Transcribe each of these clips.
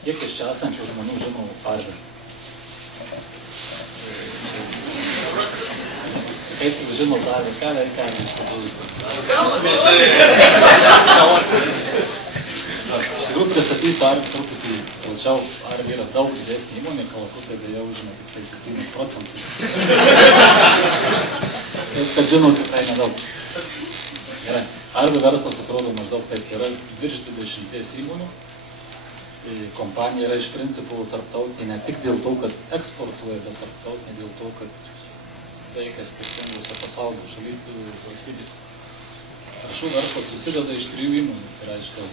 Kiek iš čia esančių žmonių žino Arvį? Kaip jūs žinot Arvį? Ką veikia Arvį iš tikrųjų? Iš tikrųjų pristatysiu Arvį truputį plačiau. Arvį yra daug didesnė įmonė, Kalakutai beje užima tik tai 7%. Taip, kad žinau tikrai nedaug. Gerai. Arvį verslas atrodo maždaug taip. Yra virš 20 įmonių. Kompanija yra iš principų tarptautinė ne tik dėl to, kad eksportuoja, bet tarptautinė dėl to, kad veikia skirtingose pasaulio šalyse valstybės. Trąšų verslas susideda iš 3 įmonių. Tai reiškia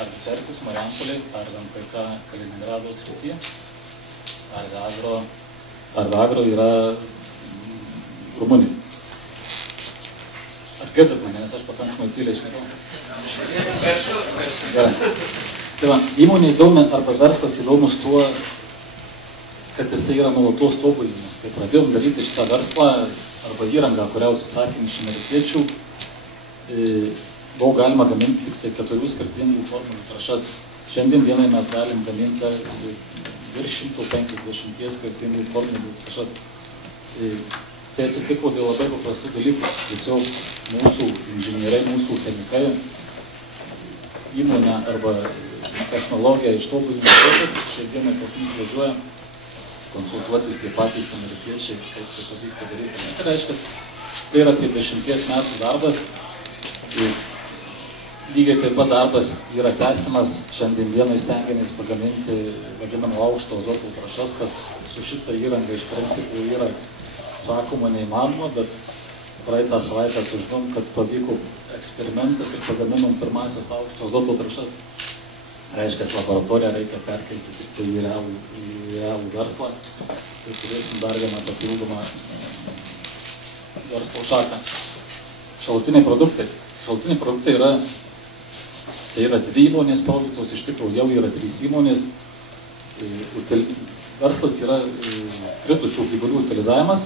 Arvį Fertis, Marijampolė, Arvį MPK, Kaliningrado srityje. Arvį Agro yra Rumunija. Ar girdit mane, nes aš pakankamai tyliai šnekau? Gerai. Tai va, įmonė įdomi arba verslas įdomus tuo, kad jisai yra nuolatos tobulinimas. Kai pradėjom daryti šitą verslą arba įrangą, kurią užsisakėm iš amerikiečių, buvo galima gaminti tik tai 4 skirtingų formulių trąšas. Šiandien dienai mes galim gaminti virš 150 skirtingų formulių trąšas. Tai atsitiko dėl labai paprastų dalykų. Tiesiog mūsų inžinieriai, mūsų chemikai įmonę arba technologiją ištobulino, šiandienai pas mus važiuoja konsultuotis tie patys amerikiečiai, kaip tai pavyksta daryti. Tai reiškia, tai yra apie 10 metų darbas. Lygiai taip pat darbas yra tęsimas. Šiandien dienai stengiamės pagaminti vadinamą aukšto azoto trąšas, kas su šitą įrangą iš principų yra sakoma neįmanoma, bet praeitą savaitę sužinom, kad pavyko eksperimentas ir pagaminom pirmasias aukšto azoto trąšas. Reiškia, laboratoriją reikia perkelti tik tai į realų verslą. Tai turėsim dar vieną papildomą verslo šaką. Šalutiniai produktai. Šalutiniai produktai yra 2 įmonės produktos, iš tikrųjų jau yra 3 įmonės. Verslas yra kritusių gyvulių utilizavimas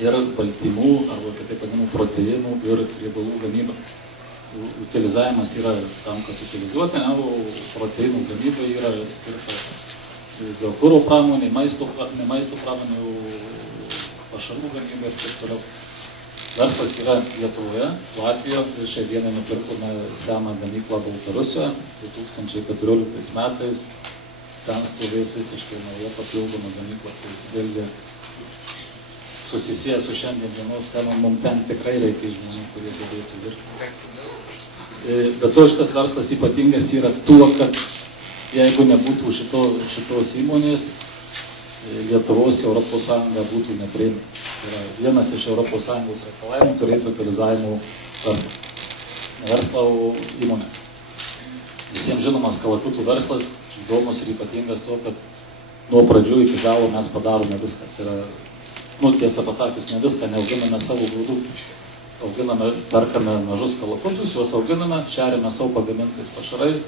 ir baltymų arba kitaip vadinamų proteinų ir riebalų gamyba. Utilizavimas yra tam, kad utilizuoti, o proteinų gamyba yra skirta biokuro pramonė, maisto pramonė, pašarų gamyba ir taip toliau. Verslas yra Lietuvoje, Latvijoje ir šiai dienai nupirkome seną gamyklą Baltarusijoje 2014 metais. Ten stovės visiškai nauja papildoma gamykla, tai vėlgi susisieja su šiandien dienos temom, mums ten tikrai reikia žmonių, kurie galėtų dirbti. Bet to šitas verslas ypatingas yra tuo, kad jeigu nebūtų šitos įmonės, Lietuvos Europos Sąjunga būtų neprieinama. Tai yra vienas iš Europos Sąjungos reikalavimų turėtų utilizavimo verslo įmonę. Visiems žinomas Kalakutų verslas įdomus ir ypatingas tuo, kad nuo pradžių iki galo mes padarome viską. Tai yra, tiesą pasakius, ne viską, neauginame savo grūdų. Perkame mažus kalakutus, juos auginame, šeriame savo pagamintais pašarais,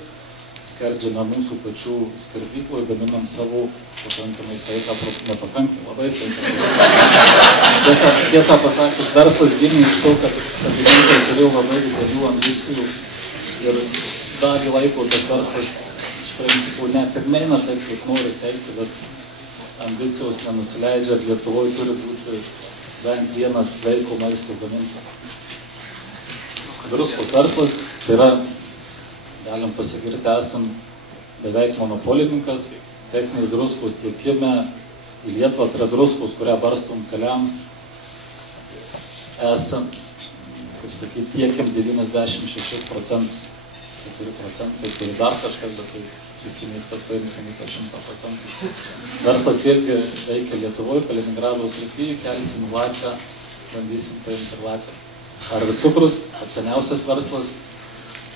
skerdžiame mūsų pačių skerdykloje, gaminam savo pakankamai sveiką, nepakankamai, labai sveiką. Tiesą pasakius, verslas gimė iš to, kad savininkai turėjo labai didelių ambicijų ir dalį laiko tas verslas iš principų net ir neina taip, kaip nori eiti, bet ambicijos nenusileidžia ir Lietuvoje turi būti bent vienas sveiko maisto gamintojas. Druskos verslas, tai yra, galim pasakyti, esam beveik monopolininkas, techninės druskos tiekime į Lietuvą, tai yra druskos, kurią barstom keliams, esam, kaip sakyti, tiekiam 96%, 4% turi dar kažkas, bet tai tikimės, kad paimsimės 100%. Verslas vėlgi veikia Lietuvoje, Kaliningrado srityje, kelsim Latviją, bandysim paimti ir Latviją. Arvį cukrus, seniausias verslas,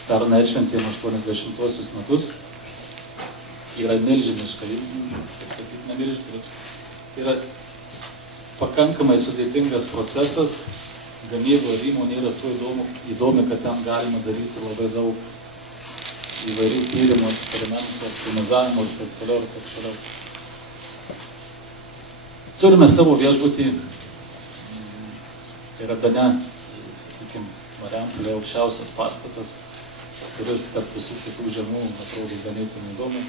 pernai atšventėm 80-osius metus, yra milžiniška, kaip sakyti, nemilžiniška, yra pakankamai sudėtingas procesas, gamyba ir įmonė yra tuo įdomi, kad ten galima daryti labai daug įvairių tyrimų, eksperimentų, optimizavimo ir taip toliau. Turime savo viešbutį, tai yra bene, sakykim, Marijampolėje aukščiausias pastatas, kuris tarp visų kitų žemų atrodo ganėtinai įdomu.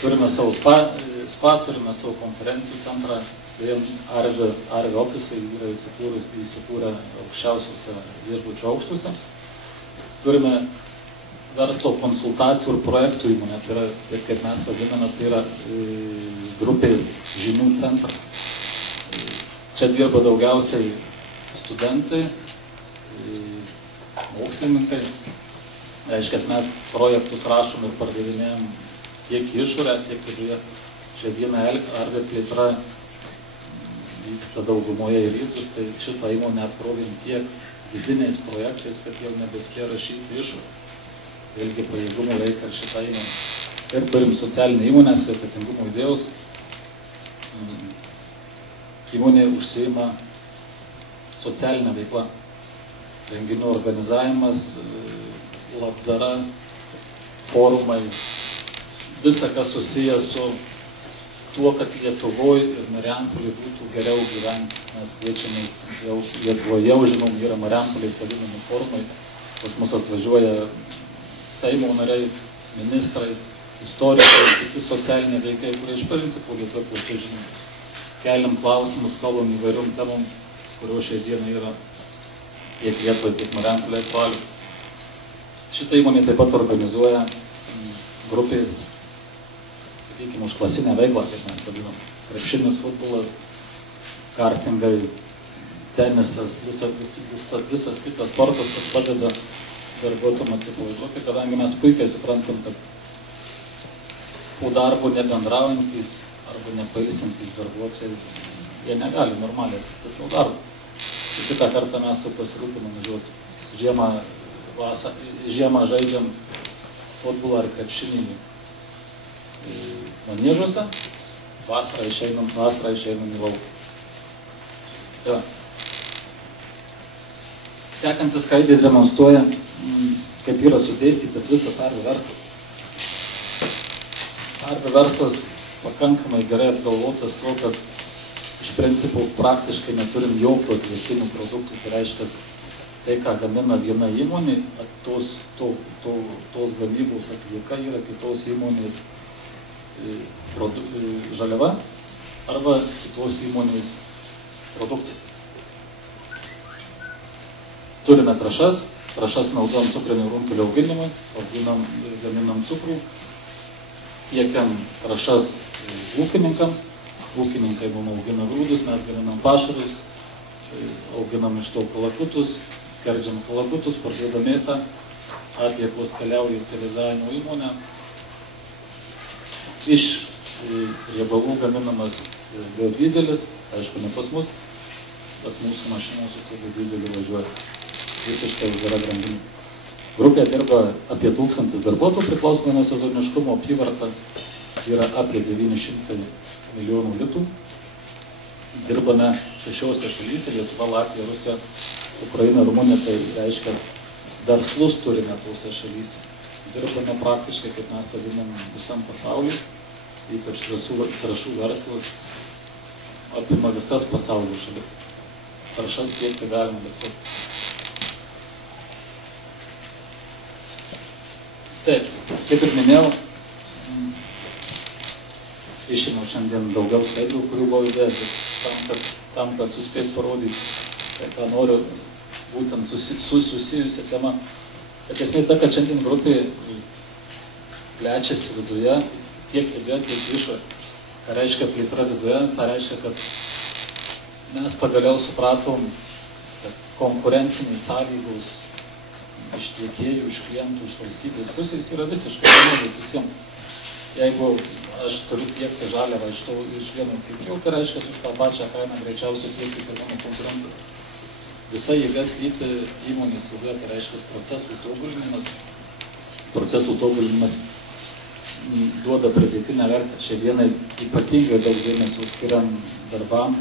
Turime savo spa, turime savo konferencijų centrą, Arvi ofisai yra įsikūrę aukščiausiuose viešbučio aukštuose. Turime verslo konsultacijų ir projektų įmonę, tai yra, kaip mes vadiname, tai yra grupės žinių centras. Čia dirba daugiausiai studentai, mokslininkai. Reiškia, mes projektus rašom ir pardavinėjom tiek išorę, tiek viduje. Šiandieną Arvi plėtra vyksta daugumoje į rytus, tai šitą įmonę apkrovėm tiek vidiniais projektais, kad jau nebespėja rašyti išorę. Vėlgi pajėgumo reikia ir šitą įmonę. Ir turim socialinę įmonę, sveikatingumo idėjos. Įmonė užsiima socialinę veiklą. Renginių organizavimas, labdara, forumai, visa, kas susijęs su tuo, kad Lietuvoje ir Marijampolėje būtų geriau gyventi. Mes kviečiame jau Lietuvoje, žinom, yra Marijampolės vadinami forumai. Pas mus atvažiuoja Seimo nariai, ministrai, istorikai, kiti socialiniai veikai, kurie iš principų Lietuvoje plačiai žinom. Keliam klausimus, kalbam įvairiom temom, kurio šiai dienai yra tiek Lietuvoje, tiek Marijampolėje aktualių. Šitą įmonę taip pat organizuoja grupės, sakykime, užklasinę veiklą, kaip mes vadinam. Krepšinis, futbolas, kartingai, tenisas, visas kitas sportas, kas padeda darbuotojam atsipalaiduoti, kadangi mes puikiai suprantam, kad po darbo nebendraujantys arba nepailsintys darbuotojai, jie negali normaliai atlikti savo darbą. Ir kitą kartą mes to pasirūpinam žodžiu. Žiemą žaidžiam futbolą ar krepšinį maniežuose, vasarą išeinam į lauką. Tai va. Sekantis skaidrė demonstruoja, kaip yra sudėstytas visas Arvi verslas. Arvi verslas pakankamai gerai apgalvotas tuo, kad iš principų praktiškai neturim jokių atliekinių produktų, tai reiškia, tai, ką gamina viena įmonė, tos gamybos atlieka yra kitos įmonės žaliava arba kitos įmonės produktai. Turime trąšas naudojam cukrinių runkelių auginimui, gaminam cukrų, tiekiam trąšas ūkininkams, ūkininkai mums augina grūdus, mes gaminam pašarus, auginam iš to kalakutus, skerdžiam kalakutus, parduodam mėsą, atliekos keliauja į utilizavimo įmonę. Iš riebalų gaminamas biodizelis, aišku, ne pas mus, bet mūsų mašinos su to biodizeliu važiuoja. Visiškai uždara grandinė. Grupė dirba apie 1000 darbuotojų, priklausomai nuo sezoniškumo, apyvarta yra apie 900 milijonų litų. Dirbame 6 šalyse, Lietuva, Latvija, Rusija, Ukraina, Rumunija, tai reiškia, verslus turime tose šalyse. Dirbame praktiškai, kaip mes vadinam, visam pasauliu, ypač trąšų verslas apima visas pasaulio šalis. Trąšas tiekti galima bet kur. Taip, kaip ir minėjau, išėmiau šiandien daugiau skaidrių, kurių buvo įdėti, tam, kad suspėt parodyti, ką noriu, būtent susijusi tema. Bet esmė ta, kad šiandien grupė plečiasi viduje, tiek viduje, tiek išorėje. Ką reiškia plėtra viduje, tai reiškia, kad mes pagaliau supratom, kad konkurenciniai sąlygos iš tiekėjų, iš klientų, iš valstybės pusės yra visiškai vienodai visiems. Jeigu aš turiu tiekti žaliavą iš vieno tiekėjo, tai reiškia, už tą pačią kainą greičiausiai tiektis ir mano konkurentas. Visa jėga slypi įmonės viduje, tai reiškia procesų tobulinimas duoda pridėtinę vertę. Šiandienai ypatingai daug dėmesio skiriam darbam,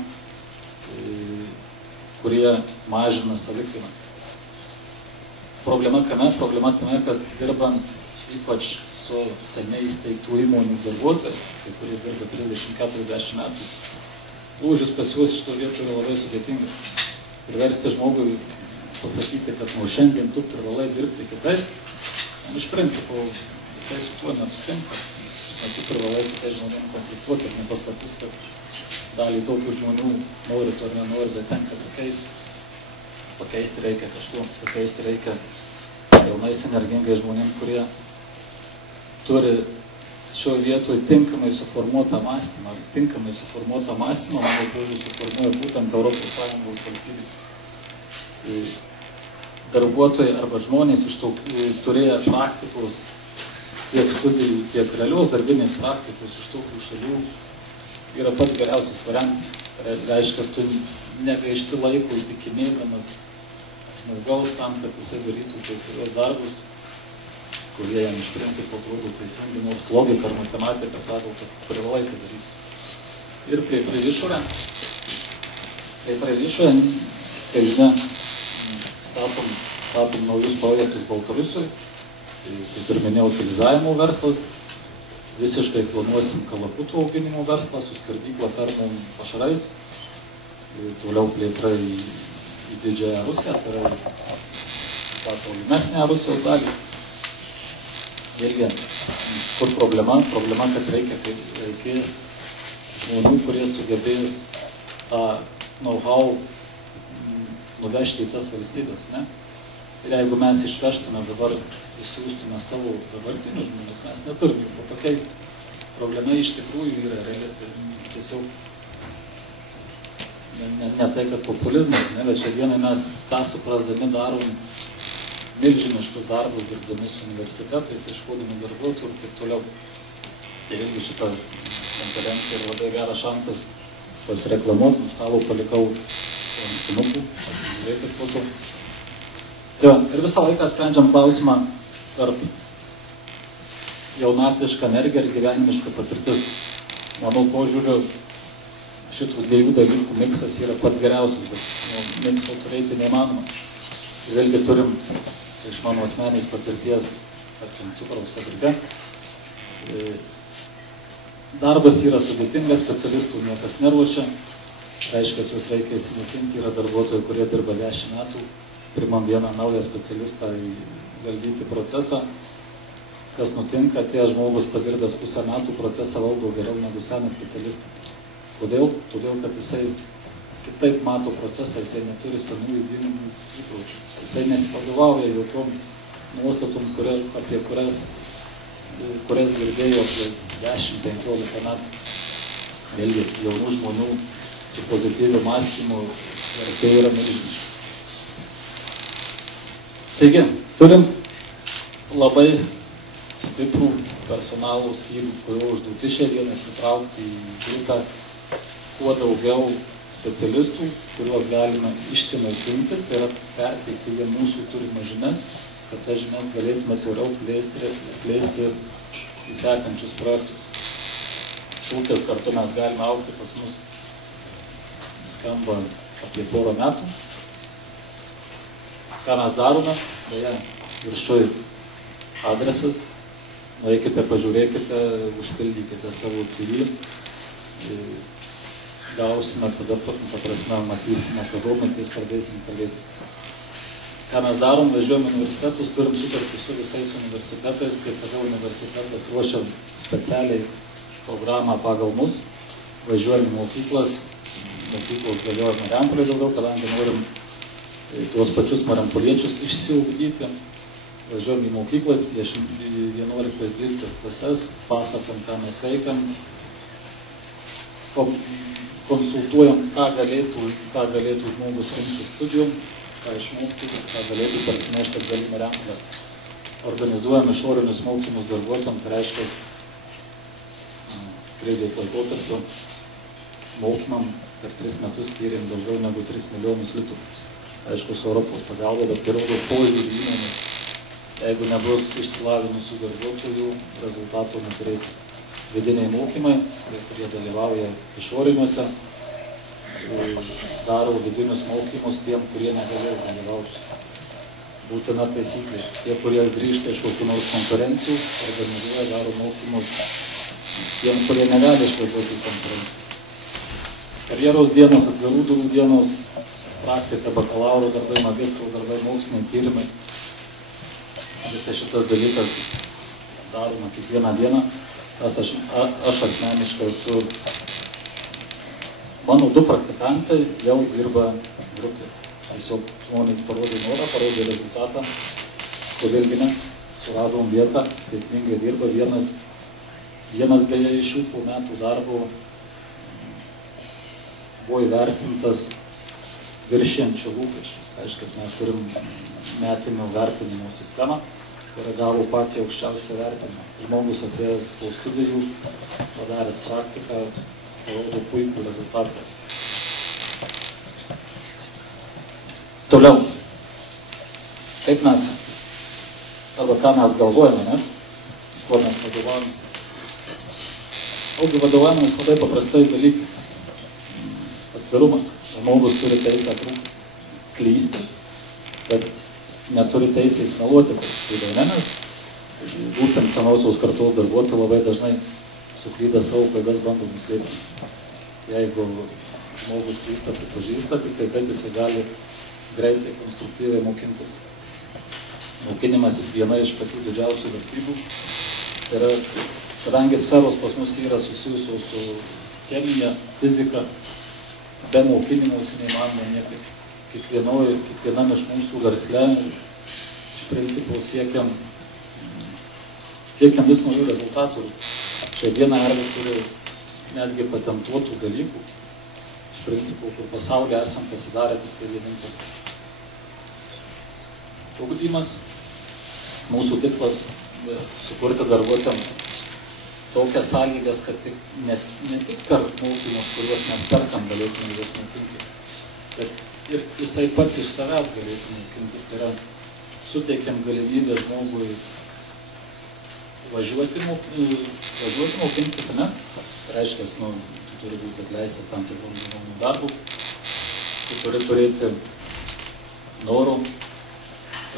kurie mažina savikainą. Problema kame? Problema tame, kad dirbant ypač su seniai įsteigtų įmonių darbuotojais, kai kurie dirba 30-40 metų, lūžis pas juos šito vietų yra labai sudėtingas. Priversti žmogui pasakyti, kad nuo šiandien tu privalai dirbti kitaip, Iš principo, jisai su tuo nesutinka. Tu privalai su tai žmonėm konfliktuoti ir nepastatys, kad dalį tokių žmonių nori to ar nenori, bet tenka pakeisti. Pakeisti reikia kažkuo, pakeisti reikia jaunais energingai žmonėm, kurie turi šioje vietoje tinkamai suformuotą mąstymą. Tinkamai suformuotą mąstymą, mano požiūrį, suformuoja būtent Europos Sąjungos valstybės. Darbuotojai arba žmonės iš to turėję praktikos, tiek studijų, tiek realios darbinės praktikos iš tokių šalių yra pats geriausias variantas. Reiškia, tu negaišti laiko įtikinėdamas žmogaus tam, kad jisai darytų kai kurios darbus, kurie jam iš principo atrodo teisingi, nors logika ar matematika sako, kad privalai tai daryti. Ir kaip ir išorė, kaip žinia, statom naujus projektus Baltarusijoje, kaip ir minėjau, utilizavimo verslas, visiškai planuosim kalakutų auginimo verslą su skardyklą fermom pašarais, toliau plėtra į didžiąją Rusiją, tai yra tą tolimesnę Rusijos dalį. Irgi, kur problema? Problema, kad reikės žmonių, kurie sugebės tą know-how nuvežti į tas valstybės, ne? Ir jeigu mes išvežtume dabar, išsiųstume savo dabartinius žmonės, mes neturime jų pakeisti. Problema iš tikrųjų yra reali, tiesiog ne tai, kad populizmas, ne, bet šiandieną mes tą suprasdami darom milžiniškus darbus, dirbdami su universitetais, iškodami darbuotojų ir taip toliau. Tai irgi šitą konferenciją yra labai geras šansas pasireklamuoti, ant stalo palikau lankstinukų, pasižiūrėkit po to. Ja, ir visą laiką sprendžiam klausimą tarp jaunatvišką energiją ir gyvenimišką patirtis. Mano požiūriu, šitų dviejų dalykų miksas yra pats geriausias, bet mikso turėti neįmanoma. Vėlgi turim iš mano asmenės patirties, tarkim, cukraus fabrike. Darbas yra sudėtingas, specialistų niekas neruošia. Reiškia, juos reikia įsimokinti, yra darbuotojai, kurie dirba 10 metų. Primam vieną naują specialistą įvaldyti procesą. Kas nutinka, tie žmogus padirbęs pusę metų procesą valdo geriau negu senas specialistas. Kodėl? Todėl, kad jisai kitaip mato procesą, jisai neturi senų idėjų įpročių. Jisai nesivadovauja jokiom nuostatom, apie kurias girdėjo apie 10-15 metų. Vėlgi, jaunų žmonių su pozityviu mąstymu tai yra milžiniška. Taigi, turim labai stiprų personalų skyrių, kurio užduotis šiandien pritraukti į grupę kuo daugiau specialistų, kuriuos galime išsimokinti, tai yra perteikti jie mūsų turimą žinias, kad tas žinias galėtume toliau plėsti į sekančius projektus. Šūkis kartu mes galime augti pas mus skamba apie 4 metų. Ką mes darome, beje, viršuj adresas, nueikite, pažiūrėkite, užpildykite savo CV, gausime, tada, prasme, matysime, kad domitės, pradėsim kalbėtis. Ką mes darom, važiuojam į universitetus, turim sutartį su visais universitetais, kaip tada universitetas ruošia specialiai programą pagal mus, važiuojam į mokyklos galioja Marijampolėje daugiau, kadangi norim tuos pačius marampoliečius išsiugdyti. Važiuojam į mokyklas, 11-12 klases, pasakom, ką mes veikiam, konsultuojam, ką galėtų žmogus rinktis studijom, ką išmokti, ką galėtų parsinešti atgal į Marijampolę. Organizuojam išorinius mokymus darbuotojams, tai reiškia krizės laikotarpiu mokymam per 3 metus skyrėm daugiau negu 3 milijonus litų. Aišku, su Europos pagalba, bet gerodo požiūrį įmonės. Jeigu nebus išsilavinusių darbuotojų, rezultatų neturės vidiniai mokymai, kurie dalyvauja išoriniuose, daro vidinius mokymus tiem, kurie negalėjo dalyvauti. Būtina taisyklė. Tie, kurie grįžta iš kokių nors konferencijų, organizuoja, daro mokymus tiem, kurie negali išvažiuoti į konferencijas. Karjeros dienos, atvirų durų dienos, praktika, bakalauro darbai, magistro darbai, moksliniai tyrimai. visas šitas dalykas daroma kiekvieną dieną. Aš asmeniškai esu, mano 2 praktikantai jau dirba grupėje. Tiesiog žmonės parodė norą, parodė rezultatą, kodėlgi ne, suradom vietą, sėkmingai dirba. Vienas beje iš šių po metų darbo buvo įvertintas viršijančio lūkesčius. Aiškiai, mes turim metinio vertinimo sistemą, ir gavo patį aukščiausią vertinimą. Žmogus atėjęs po studijų, padaręs praktiką, parodo puikų rezultatą. Toliau, kaip mes, arba ką mes galvojame, ne? Kuo mes vadovaujamės. Vadovaujamės labai paprastais dalykais. Atvirumas. Žmogus turi teisę klysti, bet neturi teisės meluoti. Nes būtent senosios kartos darbuotojai labai dažnai suklydę savo klaidas bando nuslėpti. Jeigu žmogus klysta, pripažįsta, tik tai taip jisai gali greitai, konstruktyviai mokintis. Mokinimasis viena iš pačių didžiausių vertybių. Tai yra, kadangi sferos pas mus yra susijusios su chemija, fizika, be mokinimosi neįmanoma niekaip. Kiekvienam iš mūsų versle iš principo siekiam vis naujų rezultatų. Šią dieną Ergo turi netgi patentuotų dalykų, iš principo, kur pasaulyje esam pasidarę tik tai vienintelį. Ugdymas, mūsų tikslas sukurti darbuotojams tokias sąlygas, kad ne tik per mokymus, kuriuos mes perkam, galėtume juos mokinti, bet ir jisai pats iš savęs galėtų mokintis. Tai yra, suteikiam galimybę žmogui važiuoti mokintis, ne? Tai reiškia, tu turi būti atleistas tam tikrų darbų, tu turi turėti norų,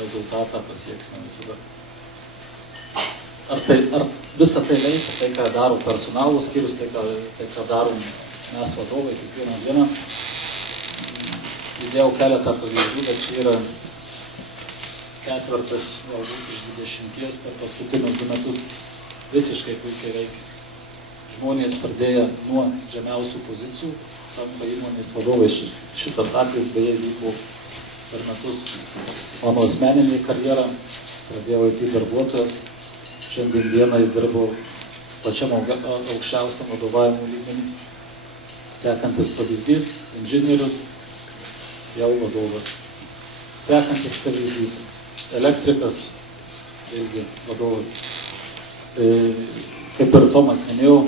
rezultatą pasieksime visada. Ar visą tai veikia, tai ką daro personalo skyrius, tai ką darom mes vadovai kiekvieną dieną. Įdėjau keletą pavyzdžių, bet čia yra 4 galbūt iš 20 per paskutinius 2 metus visiškai puikiai veikia. Žmonės pradėjo nuo žemiausių pozicijų, tampa įmonės vadovai. Šitas atvejis beje vyko per metus mano asmeninį karjerą, pradėjau IT darbuotojas, šiandien dienai dirbau pačiam aukščiausiam vadovavimo lygmenį. Sekantis pavyzdys, inžinierius, jau vadovas. Sekantis pavyzdys, elektrikas, irgi vadovas. Kaip ir Tomas minėjau,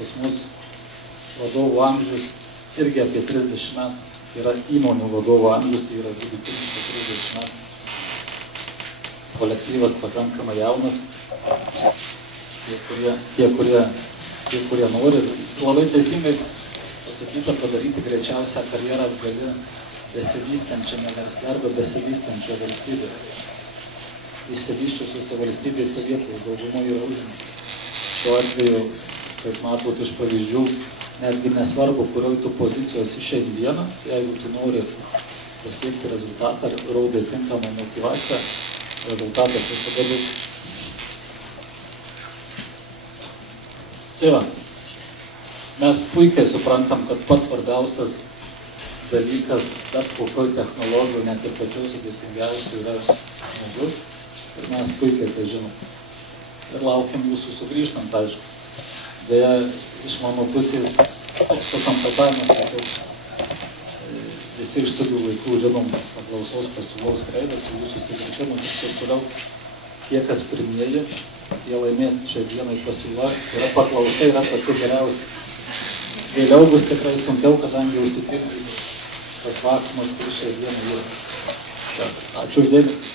pas mus vadovų amžius irgi apie 30 metų. Yra įmonių vadovo amžius, yra vidutinis 30 metų. Kolektyvas pakankamai jaunas, tie, kurie nori. Labai teisingai pasakyta, padaryti greičiausią karjerą gali besivystančiame versle arba besivystančioje valstybėje. Išsivyščiusiuose valstybėse vietoje dauguma yra užimti. Šiuo atveju, kaip matot iš pavyzdžių, netgi nesvarbu, kurioj tu pozicijos šiandieną, jeigu tu nori pasiekti rezultatą ir rodai tinkamą motyvaciją, rezultatas visada bus. Tai va, mes puikiai suprantam, kad pats svarbiausias dalykas, bet kokioj technologijų, net ir pačių sudėtingiausių yra žmogus, ir mes puikiai tai žinom. Ir laukiam jūsų sugrįžtant, aišku. Beje, iš mano pusės toks pasamprotavimas tiesiog visi iš studijų laikų žinom paklausos pasiūlos kreidas, jų susigrįžimus ir taip toliau. Tie, kas pirmieji, jie laimės šią dieną pasiūlą, yra paklausa, yra pati geriausia. Vėliau bus tikrai sunkiau, kadangi užsipildys tas vakuumas ir šią dieną yra. Ačiū uždėmesį.